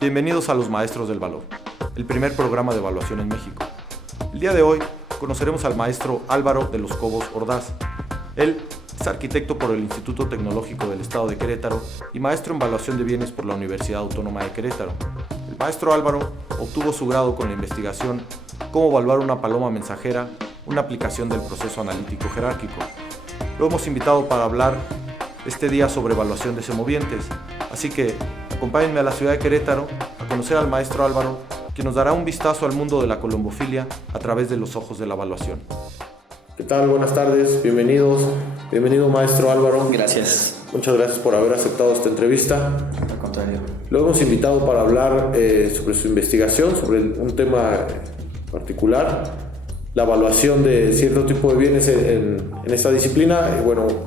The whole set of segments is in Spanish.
Bienvenidos a Los Maestros del Valor, el primer programa de evaluación en México. El día de hoy conoceremos al maestro Álvaro de los Cobos Ordaz. Él es arquitecto por el Instituto Tecnológico del Estado de Querétaro y maestro en evaluación de bienes por la Universidad Autónoma de Querétaro. El maestro Álvaro obtuvo su grado con la investigación Cómo evaluar una paloma mensajera, una aplicación del proceso analítico jerárquico. Lo hemos invitado para hablar este día sobre evaluación de semovientes, así que acompáñenme a la ciudad de Querétaro a conocer al maestro Álvaro, quien nos dará un vistazo al mundo de la colombofilia a través de los ojos de la evaluación. ¿Qué tal? Buenas tardes, bienvenido maestro Álvaro. Gracias. Muchas gracias por haber aceptado esta entrevista. Al contrario. Lo hemos invitado para hablar sobre su investigación, sobre un tema particular, la evaluación de cierto tipo de bienes en esta disciplina,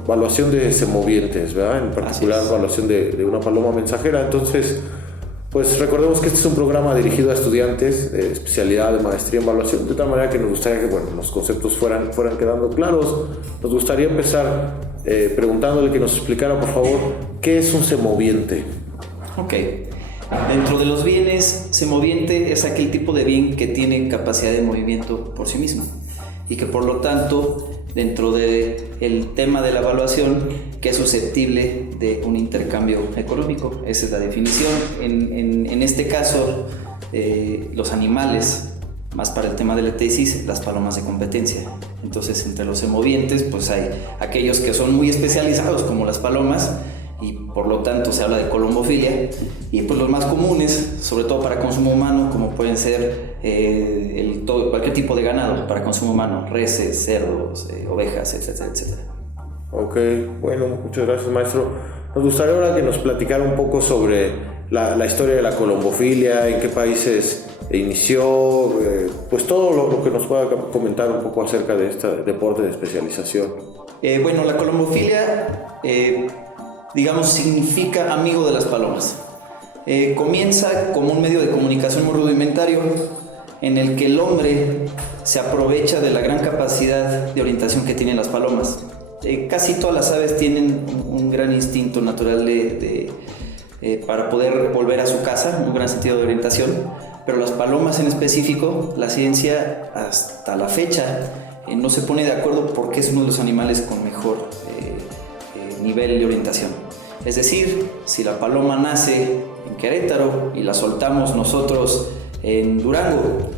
evaluación de semovientes, ¿verdad? En particular, evaluación de una paloma mensajera. Entonces, pues recordemos que este es un programa dirigido a estudiantes de especialidad de maestría en evaluación, de tal manera que nos gustaría que los conceptos fueran quedando claros. Nos gustaría empezar preguntándole que nos explicara, por favor, ¿qué es un semoviente? Ok. Dentro de los bienes, semoviente es aquel tipo de bien que tiene capacidad de movimiento por sí mismo y que por lo tanto, dentro del tema de la evaluación, que es susceptible de un intercambio económico. Esa es la definición. En este caso, los animales, más para el tema de la tesis, las palomas de competencia. Entonces, entre los semovientes, pues hay aquellos que son muy especializados, como las palomas, y por lo tanto se habla de colombofilia, y pues los más comunes, sobre todo para consumo humano, como pueden ser cualquier tipo de ganado para consumo humano, reses, cerdos, ovejas, etcétera, etcétera. Ok, bueno, muchas gracias maestro. Nos gustaría ahora que nos platicara un poco sobre la historia de la colombofilia, en qué países inició, pues todo lo que nos pueda comentar un poco acerca de este deporte de especialización. La colombofilia significa amigo de las palomas. Comienza como un medio de comunicación muy rudimentario en el que el hombre se aprovecha de la gran capacidad de orientación que tienen las palomas. Casi todas las aves tienen un gran instinto natural para poder volver a su casa, un gran sentido de orientación, pero las palomas en específico, la ciencia hasta la fecha no se pone de acuerdo porque es uno de los animales con mejor nivel de orientación. Es decir, si la paloma nace en Querétaro y la soltamos nosotros en Durango,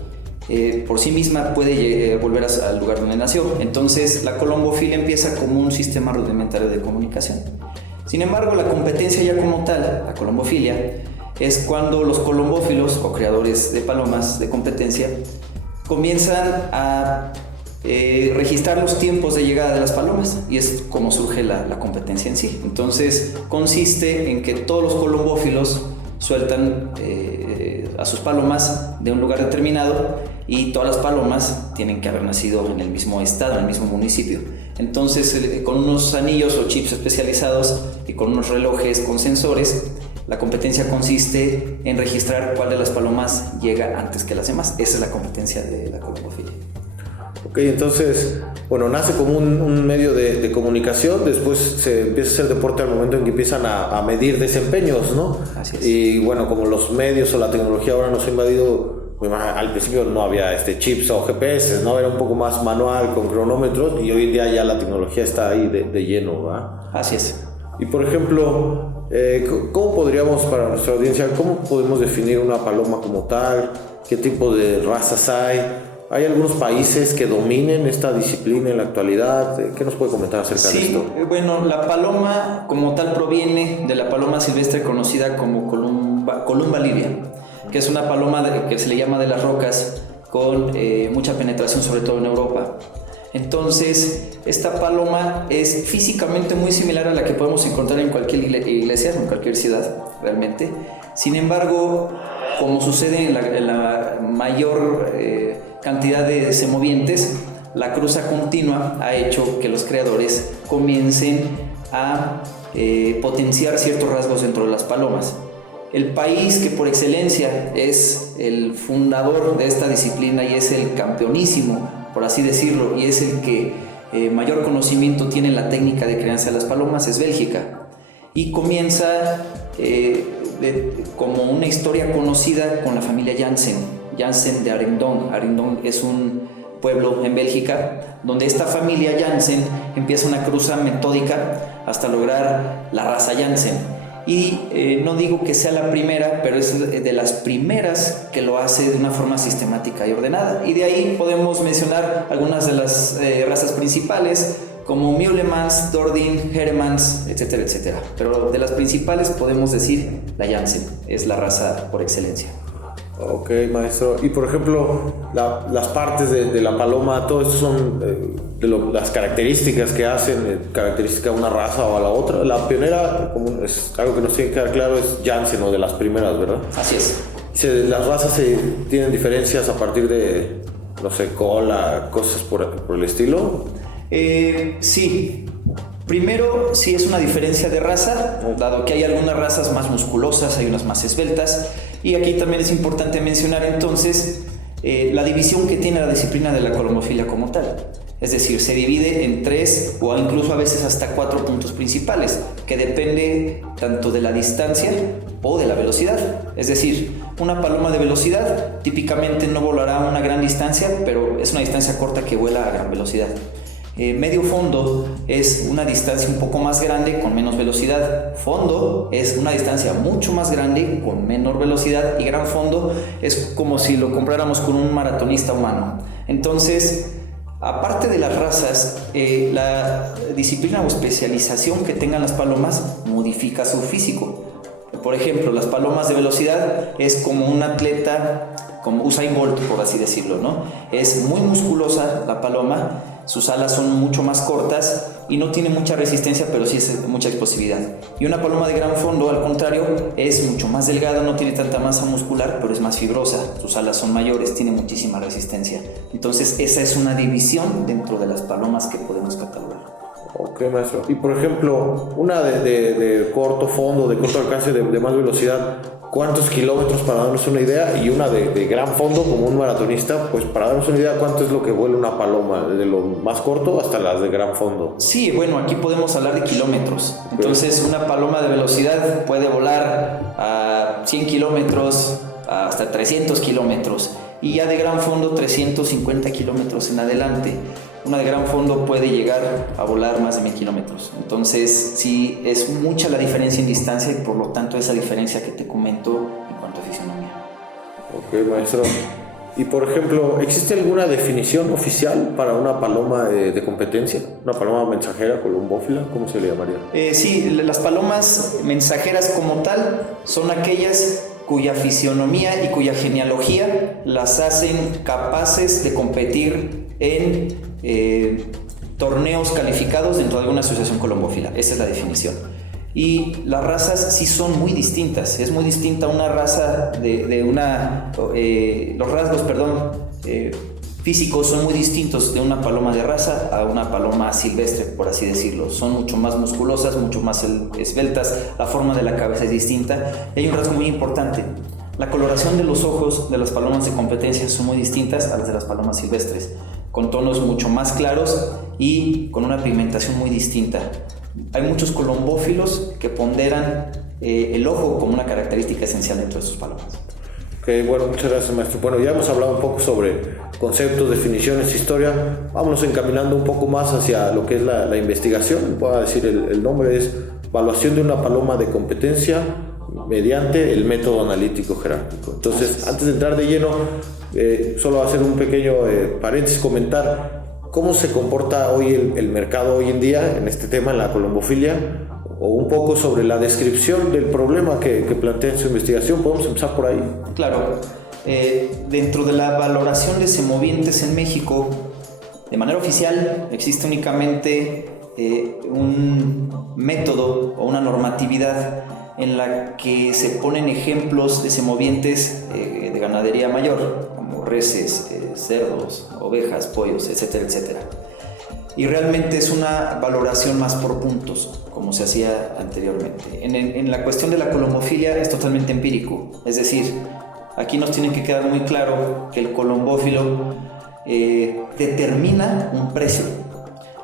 por sí misma puede volver al lugar donde nació. Entonces la colombofilia empieza como un sistema rudimentario de comunicación. Sin embargo, la competencia ya como tal, la colombofilia, es cuando los colombófilos o creadores de palomas de competencia comienzan a registrar los tiempos de llegada de las palomas, y es como surge la competencia en sí. Entonces consiste en que todos los colombófilos sueltan a sus palomas de un lugar determinado, y todas las palomas tienen que haber nacido en el mismo estado, en el mismo municipio. Entonces con unos anillos o chips especializados y con unos relojes con sensores, la competencia consiste en registrar cuál de las palomas llega antes que las demás. Esa es la competencia de la colombofilia. Ok, entonces, nace como un medio de comunicación, después se empieza a hacer deporte al momento en que empiezan a medir desempeños, ¿no? Así es. Y como los medios o la tecnología ahora nos ha invadido, al principio no había chips o GPS, ¿no? Era un poco más manual con cronómetros, y hoy en día ya la tecnología está ahí de lleno, ¿verdad? Así es. Y por ejemplo, ¿cómo podríamos, para nuestra audiencia, cómo podemos definir una paloma como tal? ¿Qué tipo de razas hay? ¿Hay algunos países que dominen esta disciplina en la actualidad? ¿Qué nos puede comentar acerca de esto? La paloma como tal proviene de la paloma silvestre conocida como Columba livia, que es una paloma que se le llama de las rocas, con mucha penetración, sobre todo en Europa. Entonces, esta paloma es físicamente muy similar a la que podemos encontrar en cualquier iglesia, en cualquier ciudad, realmente. Sin embargo, como sucede en la mayor cantidad de semovientes, la cruza continua ha hecho que los creadores comiencen a potenciar ciertos rasgos dentro de las palomas. El país que por excelencia es el fundador de esta disciplina y es el campeonísimo, por así decirlo, y es el que mayor conocimiento tiene en la técnica de crianza de las palomas, es Bélgica. Y comienza como una historia conocida con la familia Janssen de Arendon. Arendon es un pueblo en Bélgica donde esta familia Janssen empieza una cruza metódica hasta lograr la raza Janssen. Y no digo que sea la primera, pero es de las primeras que lo hace de una forma sistemática y ordenada. Y de ahí podemos mencionar algunas de las razas principales, como Meulemans, Dordin, Heremans, etcétera, etcétera. Pero de las principales podemos decir la Janssen, es la raza por excelencia. Ok, maestro. Y por ejemplo, las partes de la paloma, todo esto son las características que hacen, característica a una raza o a la otra. La pionera, como es algo que nos tiene que quedar claro, es Janssen, o de las primeras, ¿verdad? Así es. Las razas tienen diferencias a partir de, no sé, cola, cosas por el estilo. Sí. Primero, sí es una diferencia de raza, dado que hay algunas razas más musculosas, hay unas más esbeltas. Y aquí también es importante mencionar entonces la división que tiene la disciplina de la colombofilia como tal. Es decir, se divide en 3 o incluso a veces hasta 4 puntos principales, que depende tanto de la distancia o de la velocidad. Es decir, una paloma de velocidad típicamente no volará una gran distancia, pero es una distancia corta que vuela a gran velocidad. Medio fondo es una distancia un poco más grande con menos velocidad. Fondo es una distancia mucho más grande con menor velocidad. Y gran fondo es como si lo comparáramos con un maratonista humano. Entonces, aparte de las razas, la disciplina o especialización que tengan las palomas modifica su físico. Por ejemplo, las palomas de velocidad es como un atleta, como Usain Bolt, por así decirlo, ¿no? Es muy musculosa la paloma. Sus alas son mucho más cortas y no tiene mucha resistencia, pero sí es mucha explosividad. Y una paloma de gran fondo, al contrario, es mucho más delgada, no tiene tanta masa muscular, pero es más fibrosa. Sus alas son mayores, tiene muchísima resistencia. Entonces, esa es una división dentro de las palomas que podemos catalogar. Ok, maestro. Y por ejemplo, una de corto fondo, de corto alcance, de más velocidad, ¿cuántos kilómetros, para darnos una idea? Y una de gran fondo, como un maratonista, pues para darnos una idea, ¿cuánto es lo que vuela una paloma? Desde lo más corto hasta las de gran fondo. Sí, bueno, aquí podemos hablar de kilómetros. Entonces, una paloma de velocidad puede volar a 100 kilómetros, hasta 300 kilómetros. Y ya de gran fondo, 350 kilómetros en adelante. Una de gran fondo puede llegar a volar más de 1000 kilómetros. Entonces, sí, es mucha la diferencia en distancia y por lo tanto esa diferencia que te comento en cuanto a fisionomía. Ok, maestro. Y por ejemplo, ¿existe alguna definición oficial para una paloma de competencia? ¿Una paloma mensajera, colombófila? ¿Cómo se le llamaría? Sí, las palomas mensajeras como tal son aquellas cuya fisionomía y cuya genealogía las hacen capaces de competir en torneos calificados dentro de alguna asociación colombófila. Esa es la definición. Y las razas sí son muy distintas. Es muy distinta una raza los rasgos, físicos son muy distintos de una paloma de raza a una paloma silvestre, por así decirlo. Son mucho más musculosas, mucho más esbeltas, la forma de la cabeza es distinta. Y hay un rasgo muy importante. La coloración de los ojos de las palomas de competencia son muy distintas a las de las palomas silvestres, con tonos mucho más claros y con una pigmentación muy distinta. Hay muchos colombófilos que ponderan el ojo como una característica esencial dentro de sus palomas. Ok, bueno, muchas gracias, maestro. Bueno, ya hemos hablado un poco sobre conceptos, definiciones, historia. Vámonos encaminando un poco más hacia lo que es la investigación. Voy a decir, el nombre es Evaluación de una paloma de competencia mediante el método analítico jerárquico. Entonces, antes de entrar de lleno, solo hacer un pequeño paréntesis, comentar cómo se comporta hoy el mercado hoy en día en este tema, en la colombofilia, o un poco sobre la descripción del problema que plantea en su investigación. ¿Podemos empezar por ahí? Claro. Dentro de la valoración de semovientes en México, De manera oficial existe únicamente un método o una normatividad en la que se ponen ejemplos de semovientes de ganadería mayor, como reses, cerdos, ovejas, pollos, etcétera, etcétera. Y realmente es una valoración más por puntos, como se hacía anteriormente. En la cuestión de la colombofilia es totalmente empírico, es decir, aquí nos tiene que quedar muy claro que el colombófilo determina un precio.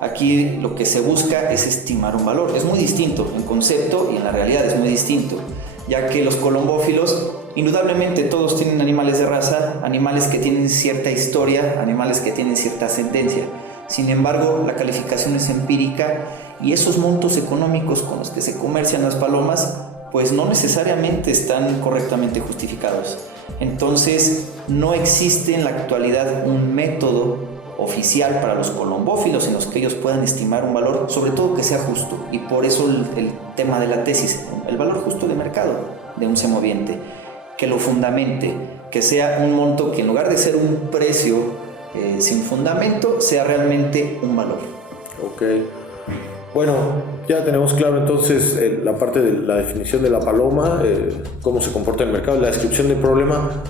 Aquí lo que se busca es estimar un valor. Es muy distinto en concepto y en la realidad es muy distinto, ya que los colombófilos, indudablemente todos tienen animales de raza, animales que tienen cierta historia, animales que tienen cierta ascendencia. Sin embargo, la calificación es empírica y esos montos económicos con los que se comercian las palomas, pues no necesariamente están correctamente justificados. Entonces, no existe en la actualidad un método oficial para los colombófilos en los que ellos puedan estimar un valor, sobre todo que sea justo, y por eso el tema de la tesis, el valor justo de mercado de un semoviente, que lo fundamente, que sea un monto que en lugar de ser un precio sin fundamento, sea realmente un valor. Ok. Bueno, ya tenemos claro entonces la parte de la definición de la paloma, cómo se comporta en el mercado, la descripción del problema.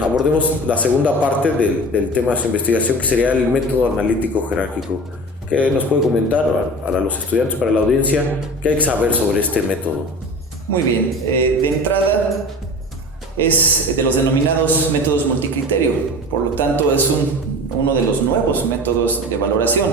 Abordemos la segunda parte del tema de su investigación, que sería el método analítico jerárquico. ¿Qué nos puede comentar a los estudiantes, para la audiencia, qué hay que saber sobre este método? Muy bien, de entrada es de los denominados métodos multicriterio, por lo tanto es uno de los nuevos métodos de valoración,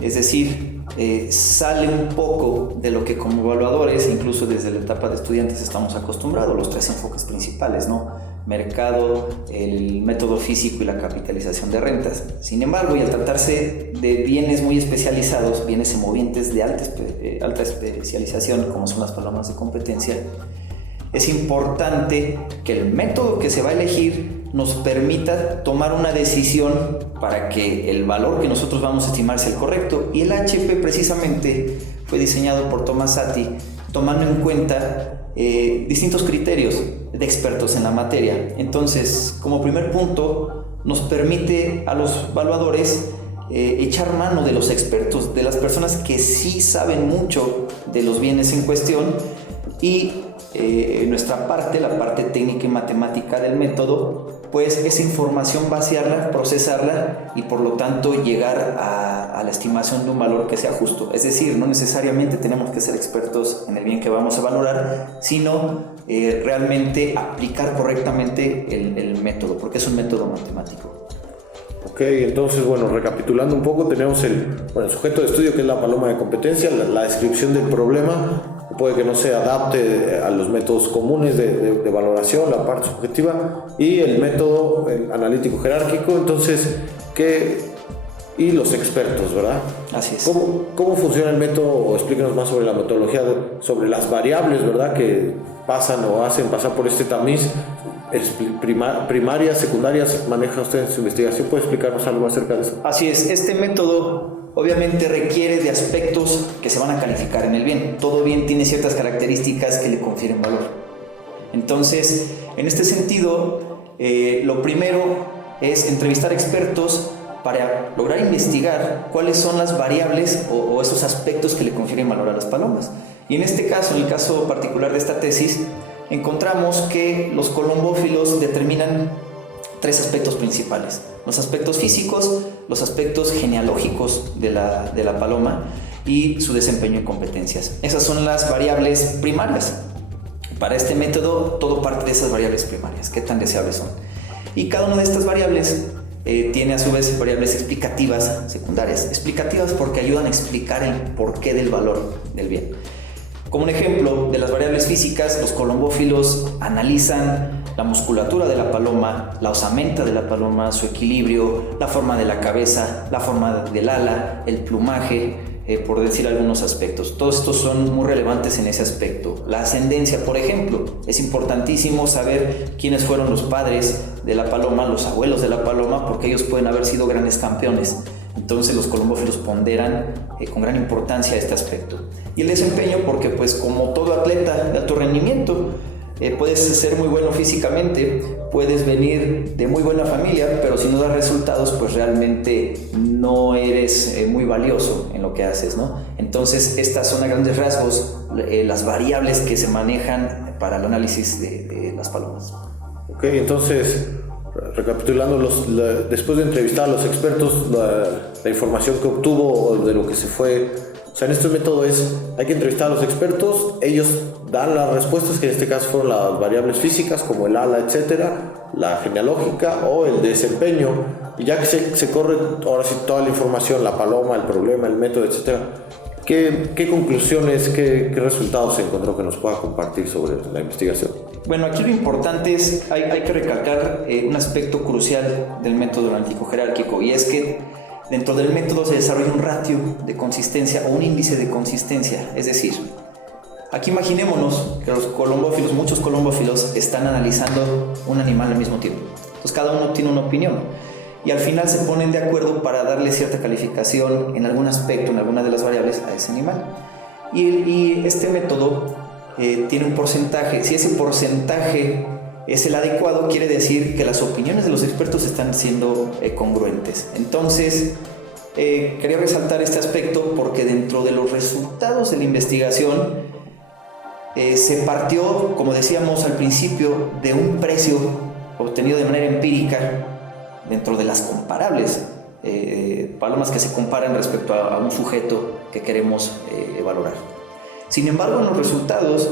es decir, sale un poco de lo que como evaluadores, incluso desde la etapa de estudiantes, estamos acostumbrados, los tres enfoques principales, ¿no? Mercado, el método físico y la capitalización de rentas. Sin embargo, y al tratarse de bienes muy especializados, bienes semovientes de alta especialización, como son las palomas de competencia, es importante que el método que se va a elegir nos permita tomar una decisión para que el valor que nosotros vamos a estimar sea el correcto. Y el HP precisamente fue diseñado por Tomasati tomando en cuenta distintos criterios de expertos en la materia. Entonces, como primer punto, nos permite a los evaluadores echar mano de los expertos, de las personas que sí saben mucho de los bienes en cuestión, y nuestra parte, la parte técnica y matemática del método, pues esa información vaciarla, procesarla y por lo tanto llegar a la estimación de un valor que sea justo. Es decir, no necesariamente tenemos que ser expertos en el bien que vamos a valorar, sino realmente aplicar correctamente el método, porque es un método matemático. Ok, entonces, bueno, recapitulando un poco, tenemos el sujeto de estudio, que es la paloma de competencia, la descripción del problema, puede que no se adapte a los métodos comunes de valoración, la parte subjetiva, y el método analítico jerárquico. Entonces, y los expertos, ¿verdad? Así es. ¿Cómo funciona el método? O explíquenos más sobre la metodología, sobre las variables, ¿verdad?, que pasan o hacen pasar por este tamiz. Primarias, secundarias, maneja usted en su investigación. ¿Puede explicarnos algo acerca de eso? Así es, este método obviamente requiere de aspectos que se van a calificar en el bien. Todo bien tiene ciertas características que le confieren valor. Entonces, en este sentido, lo primero es entrevistar expertos para lograr investigar cuáles son las variables o esos aspectos que le confieren valor a las palomas. Y en este caso, en el caso particular de esta tesis, encontramos que los colombófilos determinan tres aspectos principales: los aspectos físicos, los aspectos genealógicos de la paloma y su desempeño en competencias. Esas son las variables primarias. Para este método, todo parte de esas variables primarias, qué tan deseables son. Y cada una de estas variables tiene a su vez variables explicativas secundarias. Explicativas porque ayudan a explicar el porqué del valor del bien. Como un ejemplo de las variables físicas, los colombófilos analizan la musculatura de la paloma, la osamenta de la paloma, su equilibrio, la forma de la cabeza, la forma del ala, el plumaje, por decir algunos aspectos. Todos estos son muy relevantes en ese aspecto. La ascendencia, por ejemplo, es importantísimo saber quiénes fueron los padres de la paloma, los abuelos de la paloma, porque ellos pueden haber sido grandes campeones. Entonces los colombófilos ponderan con gran importancia este aspecto. Y el desempeño, porque pues como todo atleta de alto rendimiento, puedes ser muy bueno físicamente, puedes venir de muy buena familia, pero si no das resultados, pues realmente no eres muy valioso en lo que haces, ¿no? Entonces, estas son a grandes rasgos las variables que se manejan para el análisis de las palomas. Ok, entonces, recapitulando, después de entrevistar a los expertos, la información que obtuvo de lo que se fue, o sea, en este método hay que entrevistar a los expertos, ellos dan las respuestas, que en este caso fueron las variables físicas, como el ala, etcétera, la genealógica o el desempeño, y ya que se corre ahora sí toda la información, la paloma, el problema, el método, etcétera, ¿qué conclusiones, qué resultados se encontró que nos pueda compartir sobre la investigación? Bueno, aquí lo importante es, hay que recalcar un aspecto crucial del método analítico jerárquico, y es que dentro del método se desarrolla un ratio de consistencia o un índice de consistencia. Es decir, aquí imaginémonos que los colombófilos, muchos colombófilos, están analizando un animal al mismo tiempo. Entonces cada uno tiene una opinión y al final se ponen de acuerdo para darle cierta calificación en algún aspecto, en alguna de las variables a ese animal. Y este método tiene un porcentaje. Si ese porcentaje es el adecuado, quiere decir que las opiniones de los expertos están siendo congruentes. Entonces, quería resaltar este aspecto porque dentro de los resultados de la investigación se partió, como decíamos al principio, de un precio obtenido de manera empírica dentro de las comparables palomas que se comparan respecto a un sujeto que queremos valorar. Sin embargo, en los resultados,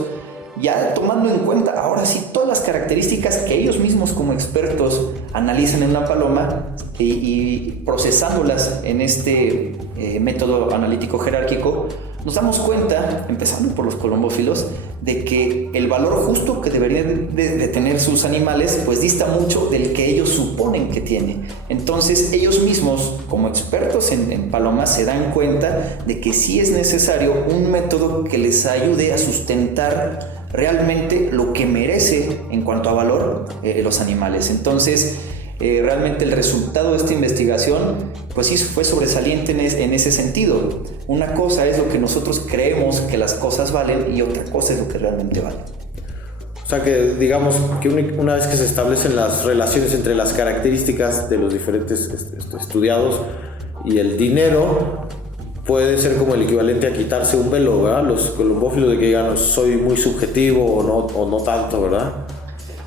ya tomando en cuenta ahora sí todas las características que ellos mismos como expertos analizan en una paloma y procesándolas en este método analítico jerárquico, nos damos cuenta, empezando por los colombófilos, de que el valor justo que deberían de tener sus animales pues dista mucho del que ellos suponen que tiene. Entonces ellos mismos como expertos en palomas se dan cuenta de que sí es necesario un método que les ayude a sustentar realmente lo que merece en cuanto a valor los animales. Entonces realmente el resultado de esta investigación pues sí fue sobresaliente en ese sentido. Una cosa es lo que nosotros creemos que las cosas valen y otra cosa es lo que realmente vale. O sea que digamos que una vez que se establecen las relaciones entre las características de los diferentes estudiados y el dinero, puede ser como el equivalente a quitarse un velo, ¿verdad? Los colombófilos de que digan soy muy subjetivo o no tanto, ¿verdad?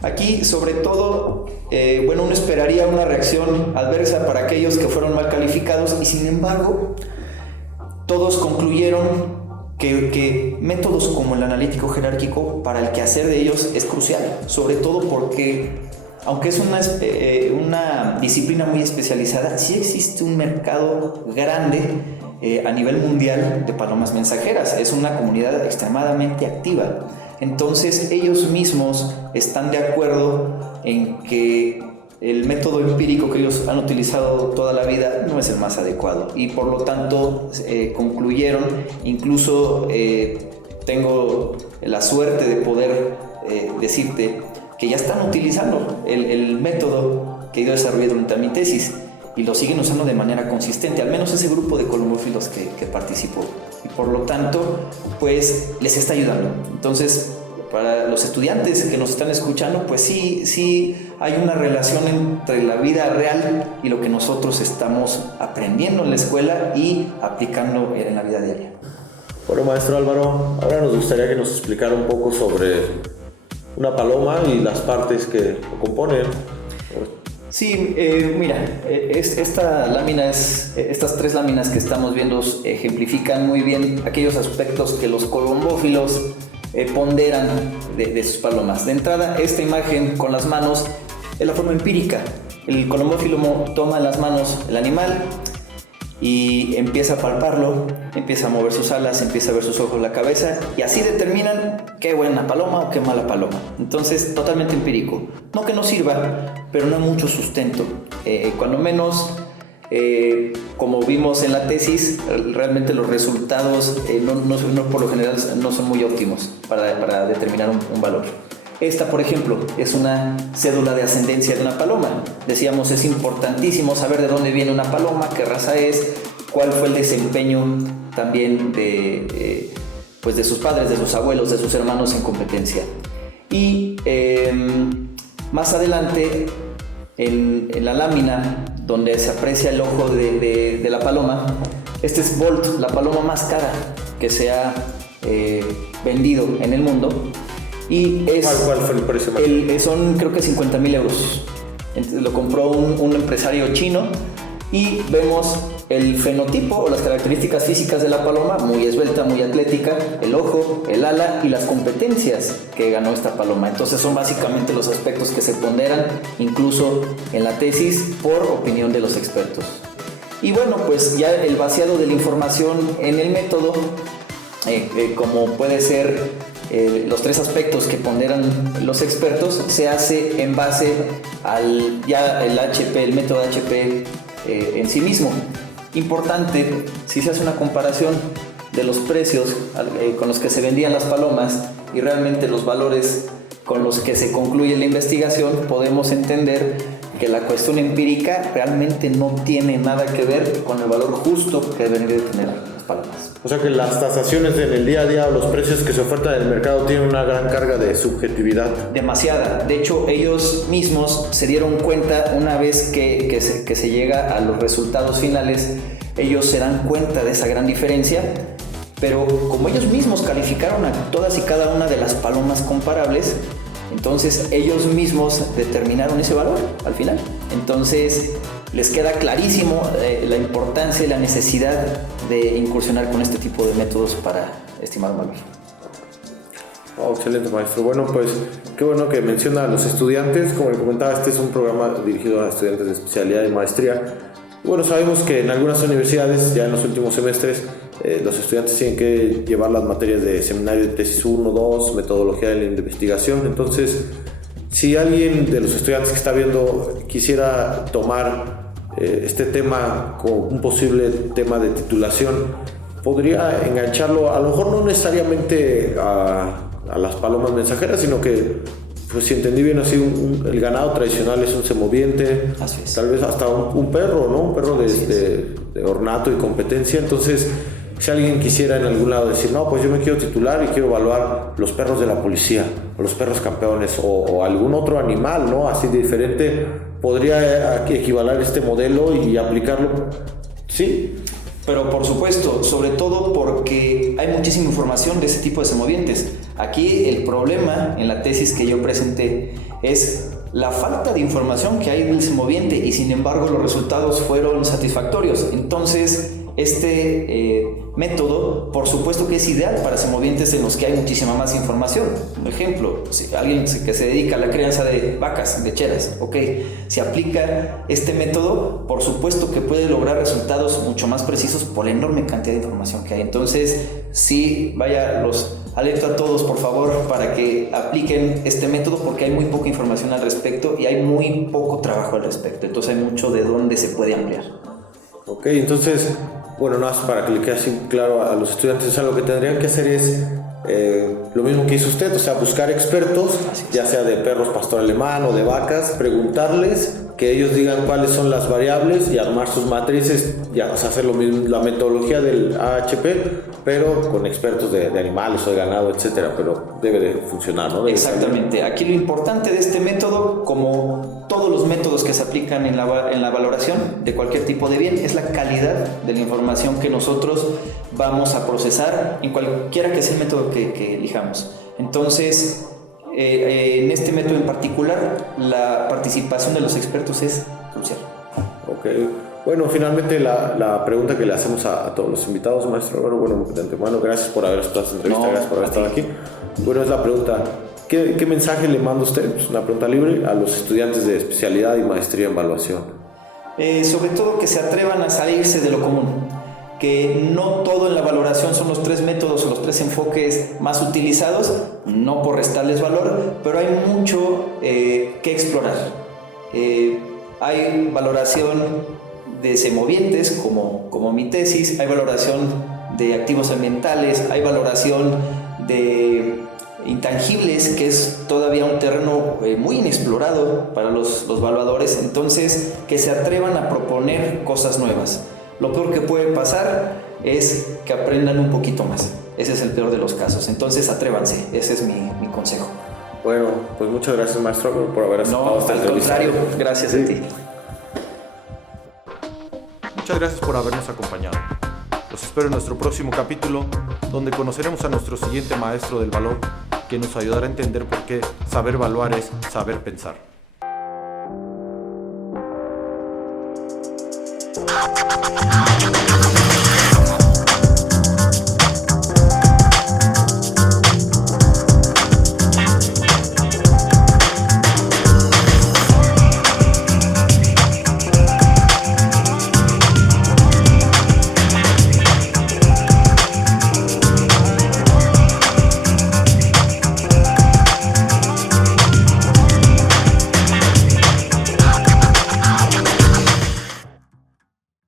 Aquí, sobre todo, uno esperaría una reacción adversa para aquellos que fueron mal calificados y, sin embargo, todos concluyeron que métodos como el analítico jerárquico para el quehacer de ellos es crucial, sobre todo porque, aunque es una disciplina muy especializada, sí existe un mercado grande a nivel mundial de palomas mensajeras. Es una comunidad extremadamente activa. Entonces ellos mismos están de acuerdo en que el método empírico que ellos han utilizado toda la vida no es el más adecuado y por lo tanto concluyeron, incluso tengo la suerte de poder decirte que ya están utilizando el método que yo desarrollé durante mi tesis y lo siguen usando de manera consistente, al menos ese grupo de colombófilos que participó. Y por lo tanto, pues les está ayudando. Entonces, para los estudiantes que nos están escuchando, pues sí hay una relación entre la vida real y lo que nosotros estamos aprendiendo en la escuela y aplicando en la vida diaria. Bueno, maestro Álvaro, ahora nos gustaría que nos explicara un poco sobre una paloma y las partes que lo componen. Sí, mira, estas tres láminas que estamos viendo ejemplifican muy bien aquellos aspectos que los colombófilos ponderan de sus palomas. De entrada, esta imagen con las manos es la forma empírica. El colombófilo toma en las manos el animal y empieza a palparlo, empieza a mover sus alas, empieza a ver sus ojos, la cabeza, y así determinan qué buena paloma o qué mala paloma. Entonces, totalmente empírico. No que no sirva, pero no hay mucho sustento. Cuando menos, como vimos en la tesis, realmente los resultados no por lo general no son muy óptimos para determinar un valor. Esta, por ejemplo, es una cédula de ascendencia de una paloma. Decíamos, es importantísimo saber de dónde viene una paloma, qué raza es, cuál fue el desempeño también de sus padres, de sus abuelos, de sus hermanos en competencia. Y más adelante, en la lámina donde se aprecia el ojo de la paloma, este es Bolt, la paloma más cara que se ha vendido en el mundo. Y es, ¿Cuál fue el precio más? Son creo que 50,000 euros. Entonces, lo compró un empresario chino, y vemos el fenotipo o las características físicas de la paloma, muy esbelta, muy atlética, el ojo, el ala y las competencias que ganó esta paloma. Entonces son básicamente los aspectos que se ponderan incluso en la tesis por opinión de los expertos. Y bueno, pues ya el vaciado de la información en el método, como puede ser los tres aspectos que ponderan los expertos, se hace en base al el método HP en sí mismo. Importante, si se hace una comparación de los precios con los que se vendían las palomas y realmente los valores con los que se concluye la investigación, podemos entender que la cuestión empírica realmente no tiene nada que ver con el valor justo que deben de tener las palomas. O sea que las tasaciones en el día a día, los precios que se ofertan en el mercado tienen una gran carga de subjetividad. Demasiada. De hecho, ellos mismos se dieron cuenta una vez que se llega a los resultados finales, ellos se dan cuenta de esa gran diferencia, pero como ellos mismos calificaron a todas y cada una de las palomas comparables, entonces ellos mismos determinaron ese valor al final. Entonces les queda clarísimo la importancia y la necesidad de incursionar con este tipo de métodos para estimar un valor. Oh, excelente, maestro. Bueno, pues qué bueno que menciona a los estudiantes. Como le comentaba, este es un programa dirigido a estudiantes de especialidad y maestría. Bueno, sabemos que en algunas universidades, ya en los últimos semestres, los estudiantes tienen que llevar las materias de seminario de tesis 1, 2, metodología de la investigación. Entonces, si alguien de los estudiantes que está viendo quisiera tomar este tema como un posible tema de titulación, podría engancharlo, a lo mejor no necesariamente a las palomas mensajeras, sino que, pues si entendí bien, así el ganado tradicional es un semoviente, tal vez hasta un perro, ¿no? Un perro de ornato y competencia. Entonces, si alguien quisiera en algún lado decir, no, pues yo me quiero titular y quiero evaluar los perros de la policía, o los perros campeones, o algún otro animal, ¿no? Así de diferente, podría equivaler este modelo y aplicarlo, ¿sí? Pero por supuesto, sobre todo porque hay muchísima información de ese tipo de semovientes. Aquí el problema en la tesis que yo presenté es la falta de información que hay del semoviente, y sin embargo los resultados fueron satisfactorios. Entonces este método, por supuesto que es ideal para semovientes en los que hay muchísima más información. Por ejemplo, si alguien que se dedica a la crianza de vacas lecheras, si aplica este método, por supuesto que puede lograr resultados mucho más precisos por la enorme cantidad de información que hay. Entonces, sí, los alerto a todos, por favor, para que apliquen este método, porque hay muy poca información al respecto y hay muy poco trabajo al respecto. Entonces hay mucho de dónde se puede ampliar. Ok, entonces, bueno, nada más para que le quede así claro a los estudiantes, o sea, lo que tendrían que hacer es lo mismo que hizo usted, o sea, buscar expertos, ya sea de perros pastor alemán o de vacas, preguntarles, que ellos digan cuáles son las variables y armar sus matrices, ya, o sea, hacer lo mismo, la metodología del AHP, pero con expertos de animales o de ganado, etcétera, pero debe de funcionar, ¿no? Exactamente. Aquí lo importante de este método, como todos los métodos que se aplican en la valoración de cualquier tipo de bien, es la calidad de la información que nosotros vamos a procesar en cualquiera que sea el método que elijamos. Entonces, en este método en particular, la participación de los expertos es crucial. Ok. Bueno, finalmente la pregunta que le hacemos a todos los invitados, maestro, bueno, de antemano, gracias por haber estado en esta entrevista, gracias por haber estado aquí. Bueno, es la pregunta, ¿qué mensaje le manda usted? Pues una pregunta libre a los estudiantes de especialidad y maestría en evaluación. Sobre todo que se atrevan a salirse de lo común, que no todo en la valoración son los tres métodos o los tres enfoques más utilizados, no por restarles valor, pero hay mucho que explorar. Hay valoración de semovientes como mi tesis, hay valoración de activos ambientales, hay valoración de intangibles, que es todavía un terreno muy inexplorado para los evaluadores. Entonces, que se atrevan a proponer cosas nuevas. Lo peor que puede pasar es que aprendan un poquito más. Ese es el peor de los casos. Entonces, atrévanse. Ese es mi consejo. Bueno, pues muchas gracias, maestro, por haber aceptado No, esta al entrevista. contrario, gracias a ti. Muchas gracias por habernos acompañado. Los espero en nuestro próximo capítulo, donde conoceremos a nuestro siguiente maestro del valor, que nos ayudará a entender por qué saber evaluar es saber pensar.